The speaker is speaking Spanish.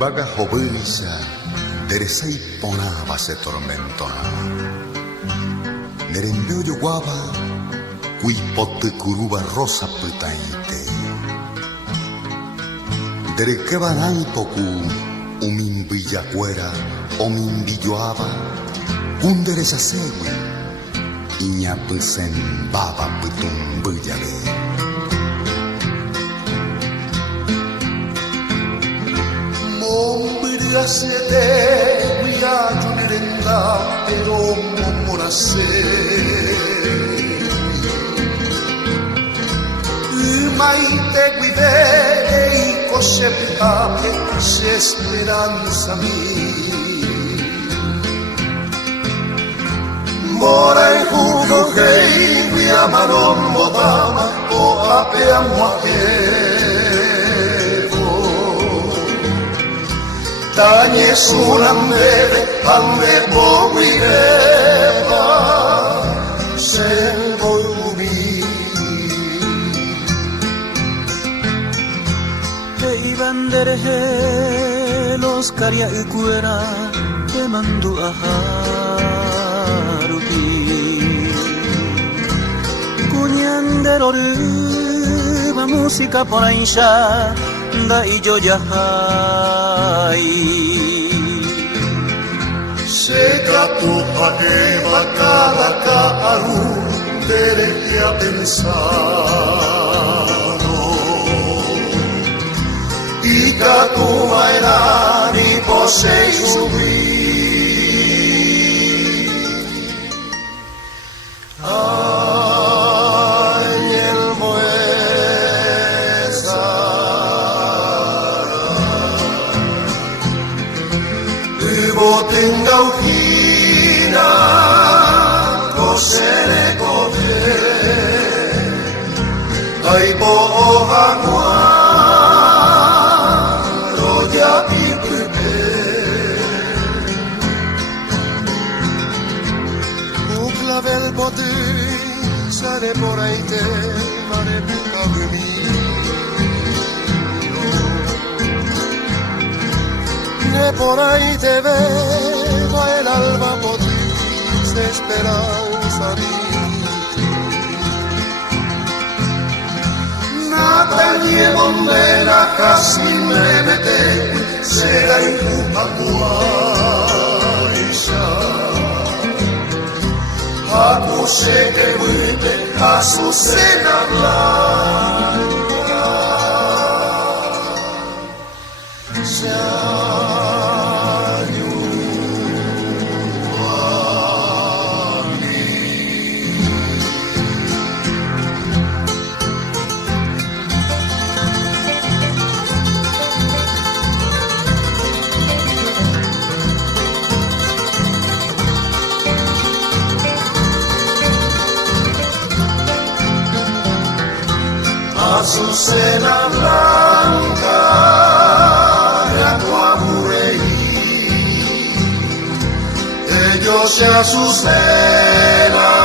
vaga jovisa deresei ponava se tormentona. Nerembeo yo guava, kui pote kuruba rosa petaite. Dereke banai poku, umimbiya cuera, omimbilloaba, kunderesa sewi, iña pesen baba putumbuyare. Siete viaggio merenda però momorase mai te guide e cosce pitate se speranza mi mora il cudo che via ma non modama o apeamo a che Tanye sulamere ande bomireba sen volumi Hey banderehe los karya ikuera te mandu aharupi kunyanderoru ba música por ainsha da ijo jahai Seka tu padeva cada caaru derecha pensado y tu era ni posei subir ay el tenga ujina kosere kote ai boha kwa roja pipute uklavel bote sare poraite mare bukavumi por ahí te veo el alba podriz esperanza nada llevo la casi me mete será en Cupacuaisha a tu se que vuelve a su cena blanca Azucena blanca ya tu aburreí ellos se azucenan